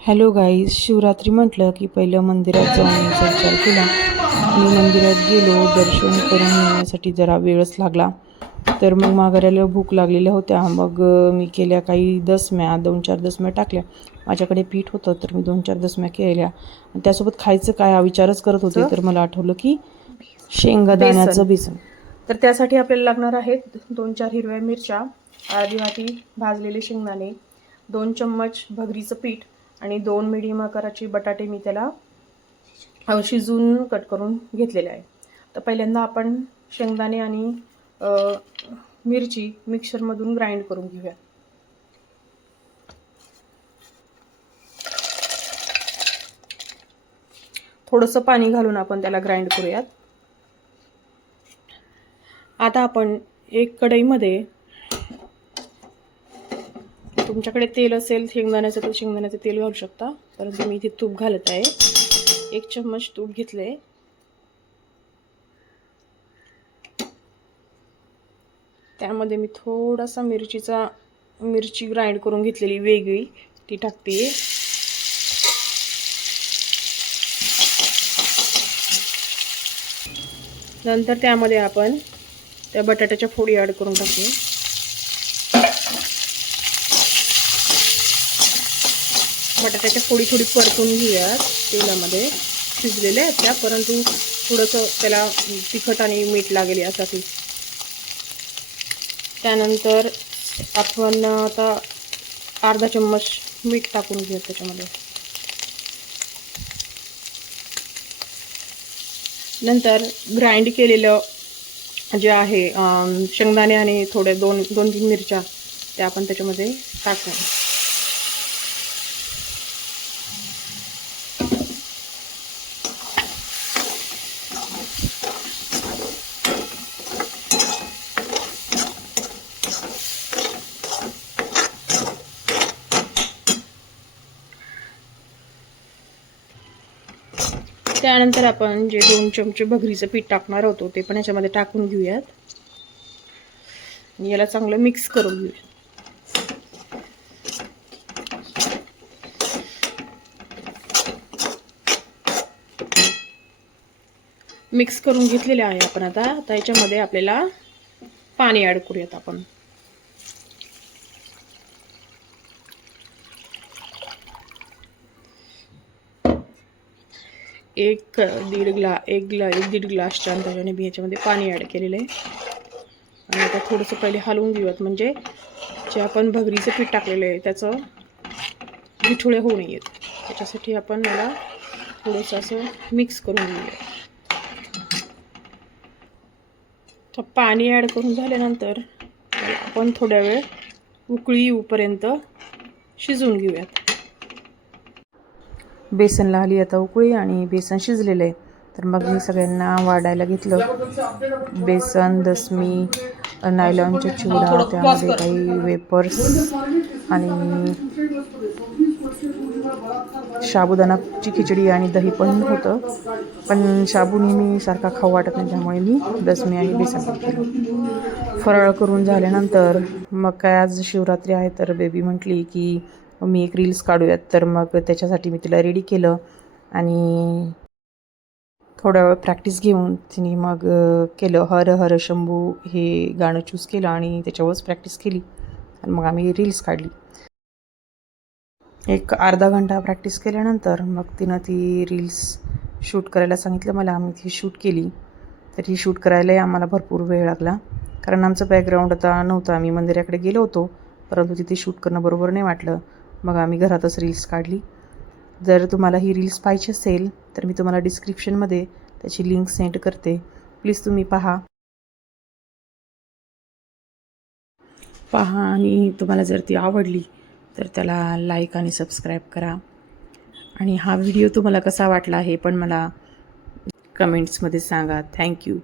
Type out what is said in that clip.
Hello guys, Shivratri म्हटलं की पहिलं मंदिरात जाऊन यायचा विचार केला. मी मंदिरात गेलो. दर्शन करून येण्यासाठी जरा वेळच लागला. तर मग माघाऱ्याला भूक लागलेल्या होत्या. मग मी केल्या काही दसम्या, 2-4 दसम्या टाकल्या. माझ्याकडे पीठ होतं तर मी 2-4 दसम्या केल्या. आणि त्यासोबत खायचं काय हा विचारच करत होते तर मला आठवलं की शेंगादाण्याचं बेसन. तर त्यासाठी आपल्याला लागणार आहेत 2-4 हिरव्या मिरच्या, अर्धी वाटी भाजलेले शेंगदाणे, 2 चम्मच भगरीचं पीठ आणि 2 मिडियम आकाराचे बटाटे मी त्याला शिजून कट करून घेतलेले आहे. तर पहिल्यांदा आपण शेंगदाणे आणि मिरची मिक्सरमधून ग्राइंड करून घेऊया. थोडंसं पाणी घालून आपण त्याला ग्राइंड करूयात. आता आपण एक कढईमध्ये, तुमच्याकडे तेल असेल शेंगदाण्याचं तर शेंगदाण्याचं तेल घालू शकता, परंतु मी इथे तूप घालत आहे. 1 चम्मच तूप घेतले. त्यामध्ये मी थोडासा मिरची ग्राइंड करून घेतलेली वेगळी ती टाकते. नंतर त्यामध्ये आपण त्या बटाट्याच्या फोडी ॲड करून टाकू. बटाट्याच्या फोडी थोडी परतून घेऊयात तेलामध्ये. शिजलेल्या आहेत त्या, परंतु थोडंसं त्याला तिखट आणि मीठ लागेल यासाठी. त्यानंतर आपण आता अर्धा चम्मच मीठ टाकून घेऊयात त्याच्यामध्ये. नंतर ग्राइंड केलेलं जे आहे शेंगदाणे आणि थोड्या 2-3 मिरच्या त्या आपण त्याच्यामध्ये टाकू. त्यानंतर आपण जे 2 चमचे भगरीचं पीठ टाकणार होतो ते पण याच्यामध्ये टाकून घेऊयात आणि याला चांगलं मिक्स करून घेऊयात. मिक्स करून घेतलेले आहे आपण. आता याच्यामध्ये आपल्याला पाणी ॲड करूयात आपण. एक दीड ग्लासच्या अंदाजाने मी याच्यामध्ये पाणी ॲड केलेलं आहे. आणि आता थोडंसं पहिले हलवून घेऊयात, म्हणजे जे आपण भगरीचं पीठ टाकलेलं आहे त्याचं गुठळे होऊ नयेत. त्याच्यासाठी आपण याला थोडंसं असं मिक्स करून घेऊया. तर पाणी ॲड करून झाल्यानंतर आपण थोड्या वेळ उकळी येऊपर्यंत शिजवून घेऊयात. बेसनला आली आता उकळी आणि बेसन शिजलेलं आहे. तर मग मी सगळ्यांना वाढायला घेतलं. बेसन, दसमी, नायलॉनचा चिवडा, त्यामध्ये काही वेपर्स आणि साबुदाणाची खिचडी आणि दही पण होतं. पण शाबू नेहमी सारखा खाऊ वाटत नाही, त्यामुळे मी दसमी आणि बेसन केलं. फराळ करून झाल्यानंतर मग काय आज शिवरात्री आहे तर बेबी म्हटली की मी एक रील्स काढूयात. तर मग त्याच्यासाठी मी तिला रेडी केलं आणि थोडा वेळ प्रॅक्टिस घेऊन तिने मग केलं हर हर शंभू हे गाणं चूज केलं आणि त्याच्यावरच प्रॅक्टिस केली आणि मग आम्ही रील्स काढली. एक अर्धा घंटा प्रॅक्टिस केल्यानंतर मग तिनं ती रील्स शूट करायला सांगितलं मला. आम्ही ती शूट केली. तर ही शूट करायलाही आम्हाला भरपूर वेळ लागला, कारण आमचं बॅकग्राऊंड आता नव्हतं. आम्ही मंदिराकडे गेलो होतो, परंतु तिथे शूट करणं बरोबर नाही वाटलं. मग आम्ही घरातच रील्स काढली. जर तुम्हाला ही रील्स पाहिजे असेल तर मी तुम्हाला डिस्क्रिप्शनमध्ये त्याची लिंक सेंड करते. प्लीज तुम्ही पहा आणि तुम्हाला जर ती आवडली तर त्याला लाईक आणि सबस्क्राईब करा. आणि हा व्हिडिओ तुम्हाला कसा वाटला हे पण मला कमेंट्समध्ये सांगा. थँक्यू.